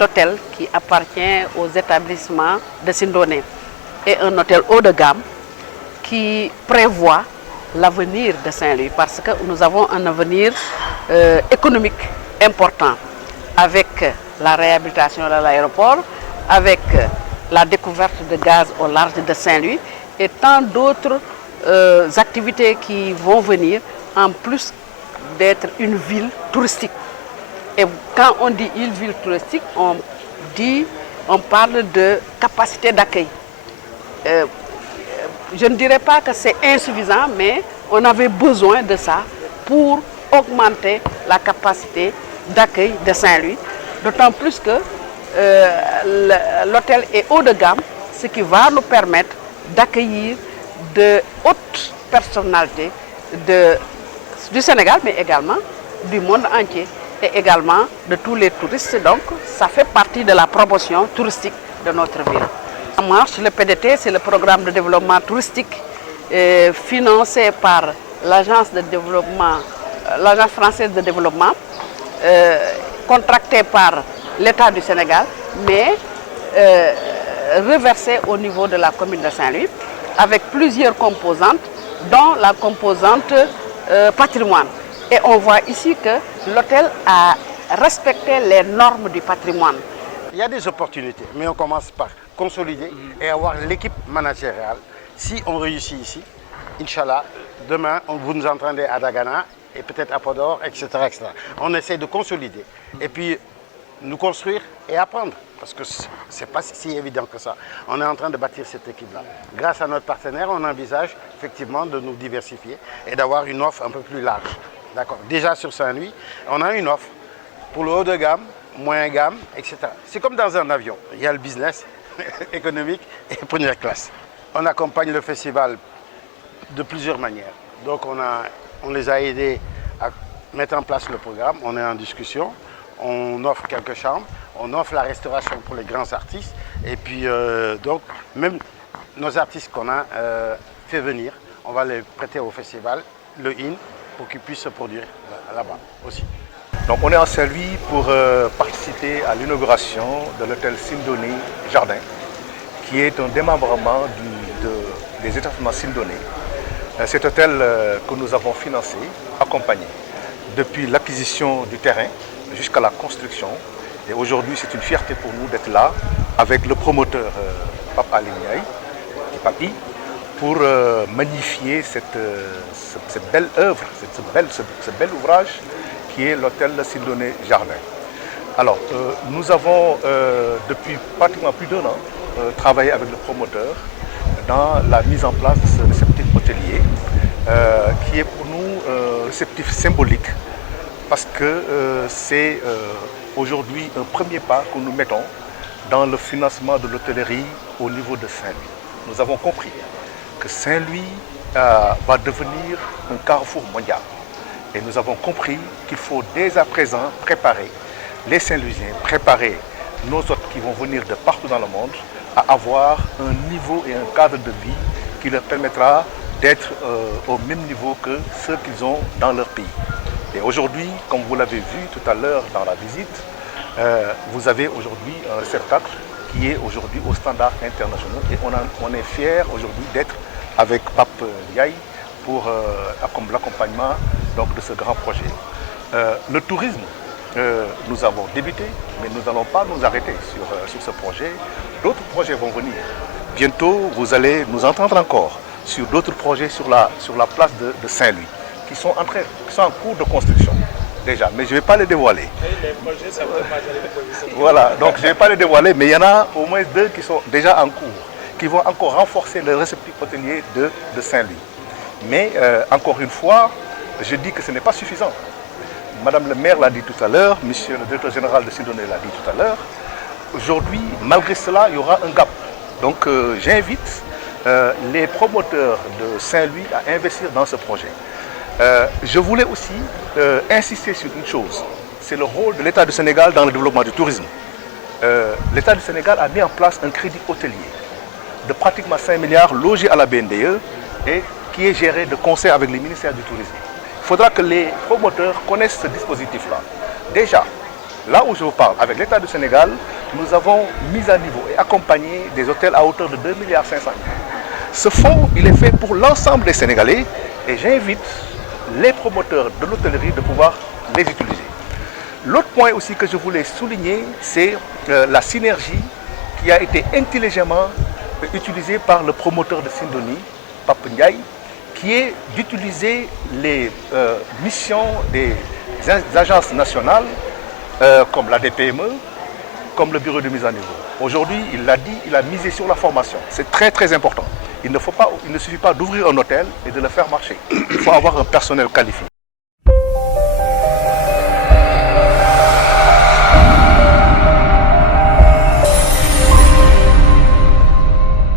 hôtel qui appartient aux établissements de Sindone est un hôtel haut de gamme qui prévoit l'avenir de Saint-Louis parce que nous avons un avenir économique important avec la réhabilitation de l'aéroport, avec la découverte de gaz au large de Saint-Louis et tant d'autres activités qui vont venir en plus d'être une ville touristique. Et quand on dit une ville touristique, on parle de capacité d'accueil. Je ne dirais pas que c'est insuffisant, mais on avait besoin de ça pour augmenter la capacité d'accueil de Saint-Louis, d'autant plus que l'hôtel est haut de gamme, ce qui va nous permettre d'accueillir de hautes personnalités du Sénégal, mais également du monde entier et également de tous les touristes. Donc, ça fait partie de la promotion touristique de notre ville. En marche, le PDT, c'est le programme de développement touristique financé par l'agence française de développement, contracté par l'État du Sénégal, mais reversé au niveau de la commune de Saint-Louis, avec plusieurs composantes, dont la composante patrimoine. Et on voit ici que l'hôtel a respecté les normes du patrimoine. Il y a des opportunités, mais on commence par consolider et avoir l'équipe managériale. Si on réussit ici, Inch'Allah, demain, vous nous entendez à Dagana et peut-être à Podor, etc., etc. On essaie de consolider et puis nous construire et apprendre. Parce que ce n'est pas si évident que ça. On est en train de bâtir cette équipe-là. Grâce à notre partenaire, on envisage effectivement de nous diversifier et d'avoir une offre un peu plus large. D'accord. Déjà sur Saint-Louis, on a une offre pour le haut de gamme, moyen gamme, etc. C'est comme dans un avion. Il y a le business économique et première classe. On accompagne le festival de plusieurs manières. Donc on les a aidés à mettre en place le programme. On est en discussion. On offre quelques chambres. On offre la restauration pour les grands artistes. Et puis, donc, même nos artistes qu'on a fait venir, on va les prêter au festival, le IN, pour qu'ils puissent se produire là-bas aussi. Donc, on est en Saint-Louis pour participer à l'inauguration de l'hôtel Sindone Jardin, qui est un démembrement des établissements Sindone. Cet hôtel que nous avons financé, accompagné, depuis l'acquisition du terrain jusqu'à la construction. Et aujourd'hui, c'est une fierté pour nous d'être là avec le promoteur Pape Ali Ndiaye, Papi, pour magnifier cette belle œuvre, ce bel ouvrage qui est l'hôtel Sindone Jardin. Alors, nous avons depuis pratiquement plus d'un an travaillé avec le promoteur dans la mise en place de ce réceptif hôtelier qui est pour nous un réceptif symbolique parce que c'est aujourd'hui un premier pas que nous mettons dans le financement de l'hôtellerie au niveau de Saint-Louis. Nous avons compris que Saint-Louis va devenir un carrefour mondial. Et nous avons compris qu'il faut dès à présent préparer les Saint-Louisiens, préparer nos hôtes qui vont venir de partout dans le monde à avoir un niveau et un cadre de vie qui leur permettra d'être au même niveau que ceux qu'ils ont dans leur pays. Et aujourd'hui, comme vous l'avez vu tout à l'heure dans la visite, vous avez aujourd'hui un réceptacle qui est aujourd'hui au standard international et on est fiers aujourd'hui d'être avec Pape Ndiaye pour l'accompagnement de ce grand projet. Le tourisme, nous avons débuté, mais nous n'allons pas nous arrêter sur ce projet. D'autres projets vont venir. Bientôt, vous allez nous entendre encore sur d'autres projets sur la place de Saint-Louis qui sont en cours de construction déjà, mais je ne vais pas les dévoiler. Les projets, ça va pas. Voilà, donc je ne vais pas les dévoiler, mais il y en a au moins 2 qui sont déjà en cours, qui vont encore renforcer le réceptif hôtelier de Saint-Louis. Mais encore une fois, je dis que ce n'est pas suffisant. Madame le maire l'a dit tout à l'heure, monsieur le directeur général de Sindone l'a dit tout à l'heure. Aujourd'hui, malgré cela, il y aura un gap. Donc j'invite les promoteurs de Saint-Louis à investir dans ce projet. Je voulais aussi insister sur une chose, c'est le rôle de l'État du Sénégal dans le développement du tourisme. L'État du Sénégal a mis en place un crédit hôtelier de pratiquement 5 milliards logé à la BNDE et qui est géré de concert avec les ministères du tourisme. Il faudra que les promoteurs connaissent ce dispositif-là. Déjà, Là où je vous parle, avec l'État du Sénégal, nous avons mis à niveau et accompagné des hôtels à hauteur de 2,5 milliards. Ce fonds, il est fait pour l'ensemble des Sénégalais et j'invite les promoteurs de l'hôtellerie de pouvoir les utiliser. L'autre point aussi que je voulais souligner, c'est la synergie qui a été intelligemment utilisée par le promoteur de Sindoni, Pape Ndiaye, qui est d'utiliser les missions des agences nationales comme la DPME, comme le bureau de mise à niveau. Aujourd'hui, il l'a dit, il a misé sur la formation. C'est très très important. Il ne suffit pas d'ouvrir un hôtel et de le faire marcher. Il faut avoir un personnel qualifié.